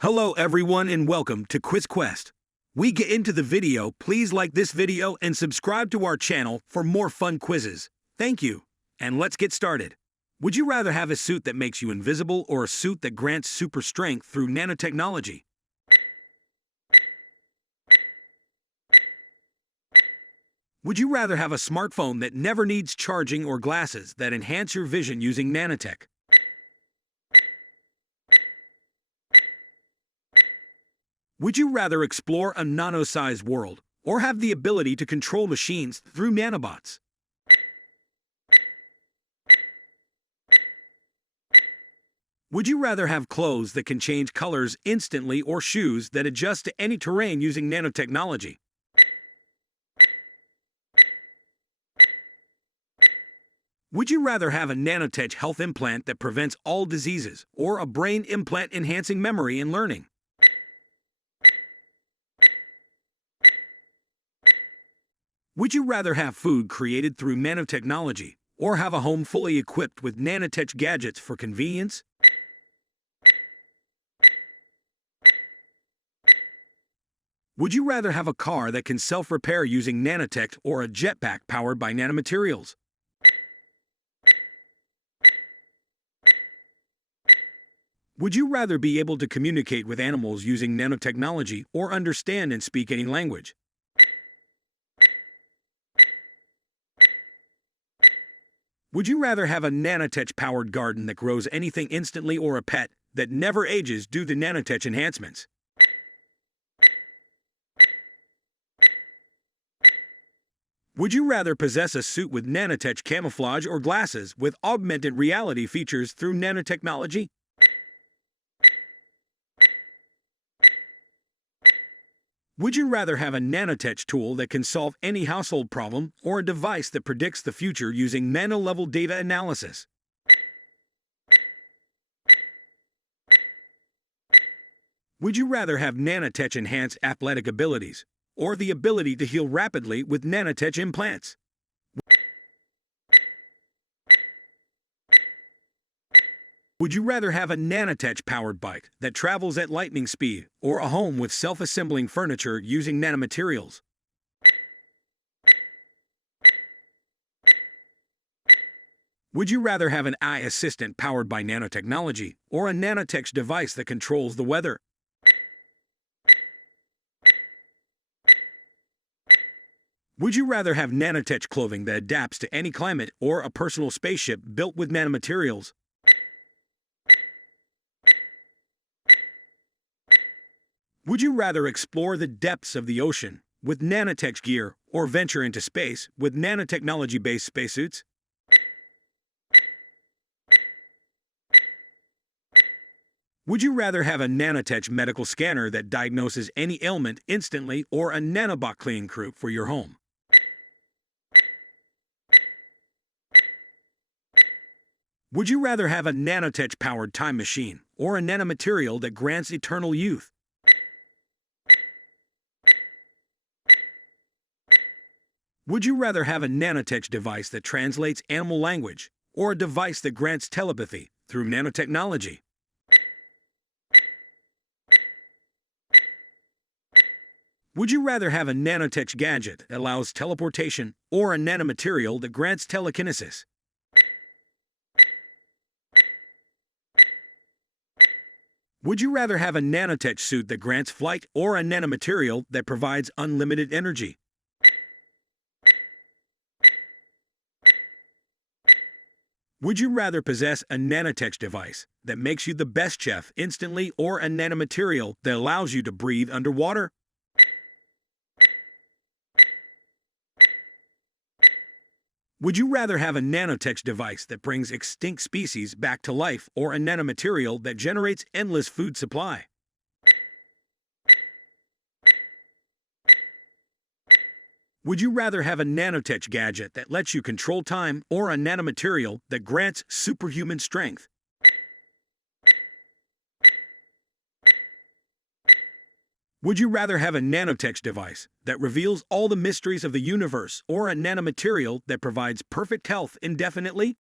Hello everyone and welcome to Quiz Quest. We get into the video, please like this video and subscribe to our channel for more fun quizzes. Thank you. And let's get started. Would you rather have a suit that makes you invisible or a suit that grants super strength through nanotechnology? Would you rather have a smartphone that never needs charging or glasses that enhance your vision using nanotech? Would you rather explore a nano-sized world or have the ability to control machines through nanobots? Would you rather have clothes that can change colors instantly or shoes that adjust to any terrain using nanotechnology? Would you rather have a Nanotech health implant that prevents all diseases or a brain implant enhancing memory and learning? Would you rather have food created through nanotechnology or have a home fully equipped with Nanotech gadgets for convenience? Would you rather have a car that can self-repair using nanotech or a jetpack powered by nanomaterials? Would you rather be able to communicate with animals using nanotechnology or understand and speak any language? Would you rather have a nanotech-powered garden that grows anything instantly or a pet that never ages due to nanotech enhancements? Would you rather possess a suit with nanotech camouflage or glasses with augmented reality features through nanotechnology? Would you rather have a nanotech tool that can solve any household problem or a device that predicts the future using nano-level data analysis? Would you rather have nanotech enhance athletic abilities or the ability to heal rapidly with nanotech implants? Would you rather have a nanotech-powered bike that travels at lightning speed or a home with self-assembling furniture using nanomaterials? Would you rather have an eye assistant powered by nanotechnology or a nanotech device that controls the weather? Would you rather have nanotech clothing that adapts to any climate or a personal spaceship built with nanomaterials? Would you rather explore the depths of the ocean with nanotech gear or venture into space with nanotechnology-based spacesuits? Would you rather have a nanotech medical scanner that diagnoses any ailment instantly or a nanobot cleaning crew for your home? Would you rather have a nanotech-powered time machine or a nanomaterial that grants eternal youth? Would you rather have a nanotech device that translates animal language or a device that grants telepathy through nanotechnology? Would you rather have a nanotech gadget that allows teleportation or a nanomaterial that grants telekinesis? Would you rather have a nanotech suit that grants flight or a nanomaterial that provides unlimited energy? Would you rather possess a nanotech device that makes you the best chef instantly or a nanomaterial that allows you to breathe underwater? Would you rather have a nanotech device that brings extinct species back to life or a nanomaterial that generates endless food supply? Would you rather have a nanotech gadget that lets you control time or a nanomaterial that grants superhuman strength? Would you rather have a nanotech device that reveals all the mysteries of the universe or a nanomaterial that provides perfect health indefinitely?